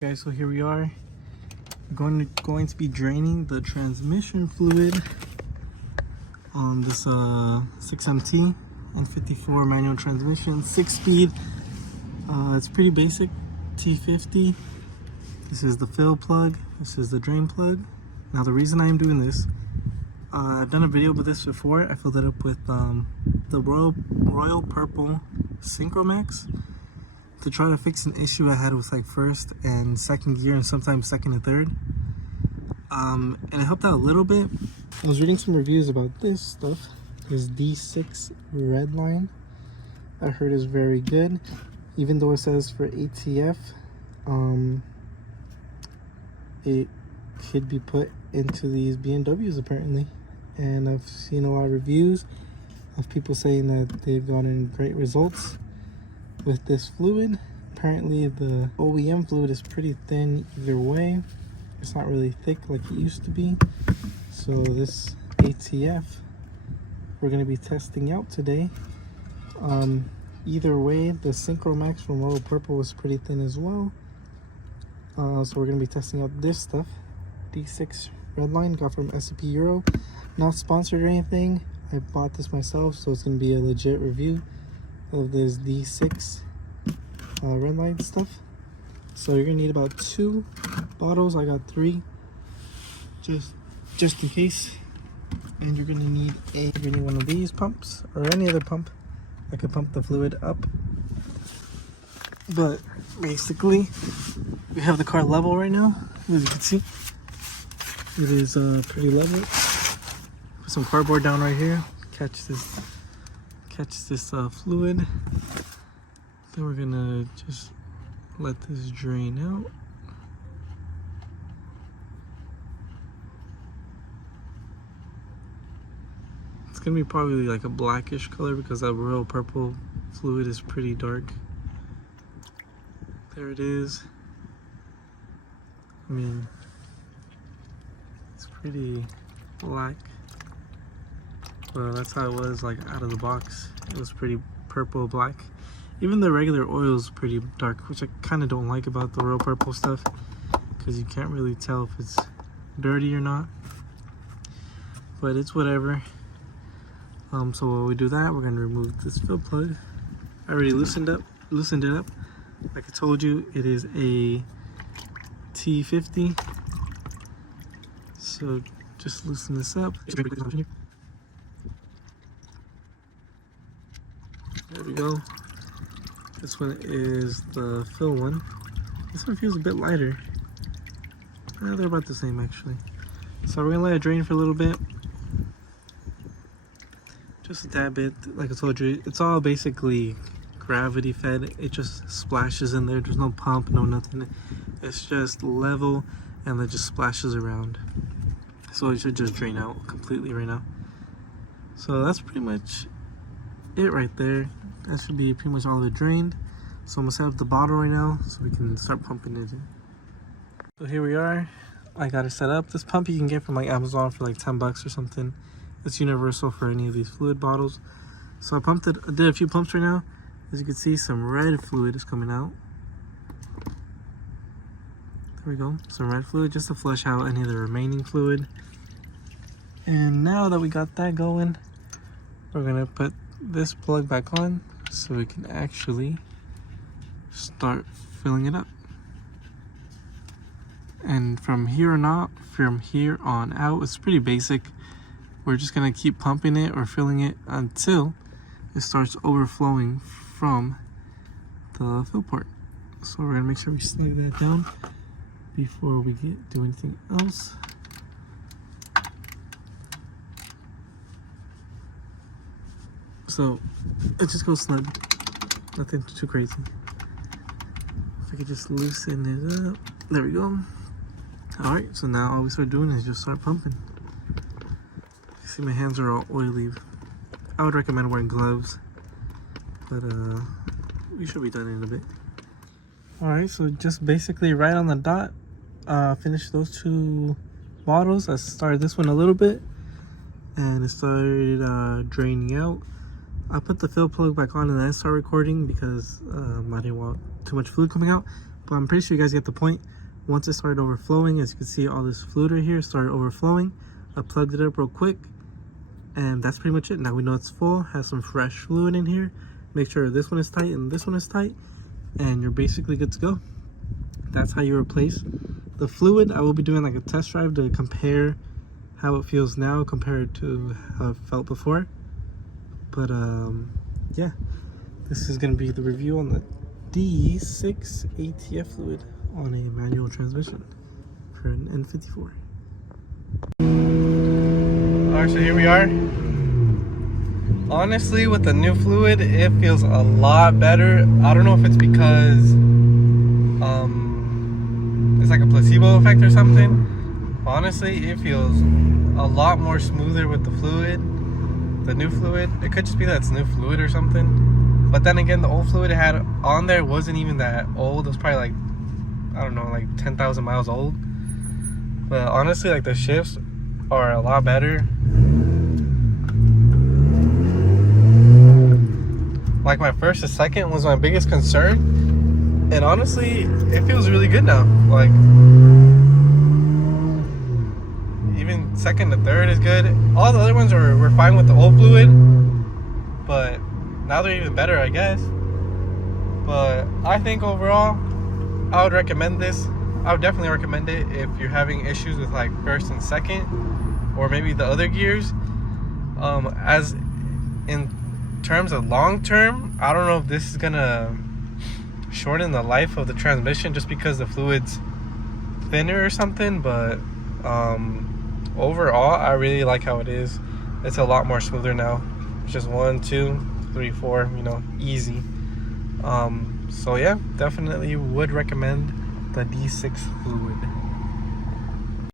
Guys, so here we are going to be draining the transmission fluid on this 6MT and 54 manual transmission, 6-speed. It's pretty basic T50. This is the fill plug, this is the drain plug. Now the reason I am doing this, I've done a video with this before. I filled it up with the royal purple syncromax to try to fix an issue I had with like first and second gear and sometimes second and third. And it helped out a little bit. I was reading some reviews about this stuff. This D6 redline I heard is very good, even though it says for ATF it could be put into these BMWs apparently. And I've seen a lot of reviews of people saying that they've gotten great results with this fluid. Apparently the OEM fluid is pretty thin either way. It's not really thick like it used to be. So this ATF we're going to be testing out today. Either way, the syncromax from Royal Purple was pretty thin as well. So we're going to be testing out this stuff. D6 redline, got from SCP Euro. Not sponsored or anything. I bought this myself, so it's going to be a legit review of this D6 redline stuff. So you're gonna need about 2 bottles. I got 3 just in case. And you're gonna need one of these pumps or any other pump that could pump the fluid up. But basically we have the car level right now, as you can see. It is pretty level. Put some cardboard down right here, catch this fluid. Then we're gonna just let this drain out. It's gonna be probably like a blackish color because that royal purple fluid is pretty dark. There it is. I mean, it's pretty black. Well, that's how it was like out of the box. It was pretty purple black. Even the regular oil is pretty dark, which I kind of don't like about the royal purple stuff because you can't really tell if it's dirty or not. But it's whatever. So while we do that, we're gonna remove this fill plug. I already loosened it up. Like I told you, it is a T50. So just loosen this up. There we go. This one is the fill one. This one feels a bit lighter. They're about the same actually. So we're gonna let it drain for a little bit. Just a tad bit. Like I told you, it's all basically gravity fed. It just splashes in there. There's no pump, no nothing. It's just level and it just splashes around. So it should just drain out completely right now. So that's pretty much it right there. That should be pretty much all of it drained. So I'm gonna set up the bottle right now so we can start pumping it in. So here we are. I got it set up. This pump you can get from like Amazon for like 10 bucks or something. It's universal for any of these fluid bottles. So I did a few pumps right now. As you can see, some red fluid is coming out. There we go, some red fluid just to flush out any of the remaining fluid. And now that we got that going, we're gonna put this plug back on so we can actually start filling it up. And from here on out, it's pretty basic. We're just gonna keep pumping it or filling it until it starts overflowing from the fill port. So we're gonna make sure we snug that down before we do anything else. So it just goes snug, nothing too crazy. If I could just loosen it up, there we go. All right, so now all we start doing is just start pumping. You see my hands are all oily. I would recommend wearing gloves, but we should be done in a bit. All right, so just basically right on the dot, finished those 2 bottles. I started this one a little bit and it started draining out. I put the fill plug back on and then I started recording because I didn't want too much fluid coming out. but I'm pretty sure you guys get the point. Once it started overflowing, as you can see, all this fluid right here started overflowing. I plugged it up real quick, and that's pretty much it. Now we know it's full, has some fresh fluid in here. Make sure this one is tight and this one is tight, and you're basically good to go. That's how you replace the fluid. I will be doing like a test drive to compare how it feels now compared to how it felt before. But yeah, this is going to be the review on the D6 ATF fluid on a manual transmission for an N54. Alright, so here we are. Honestly, with the new fluid, it feels a lot better. I don't know if it's because it's like a placebo effect or something. Honestly, it feels a lot more smoother with the fluid, the new fluid. It could just be that it's new fluid or something. But then again, the old fluid it had on there wasn't even that old. It was probably like, I don't know, like 10,000 miles old. But honestly, like the shifts are a lot better. Like my first and second was my biggest concern, and honestly it feels really good now. Like even second to third is good. All the other ones were fine with the old fluid, but now they're even better, I guess. But I think overall I would recommend this. I would definitely recommend it if you're having issues with like first and second, or maybe the other gears. As in terms of long term, I don't know if this is gonna shorten the life of the transmission just because the fluid's thinner or something, but overall I really like how it is. It's a lot more smoother now. It's just 1, 2, 3, 4, you know, easy. So yeah, definitely would recommend the D6 fluid.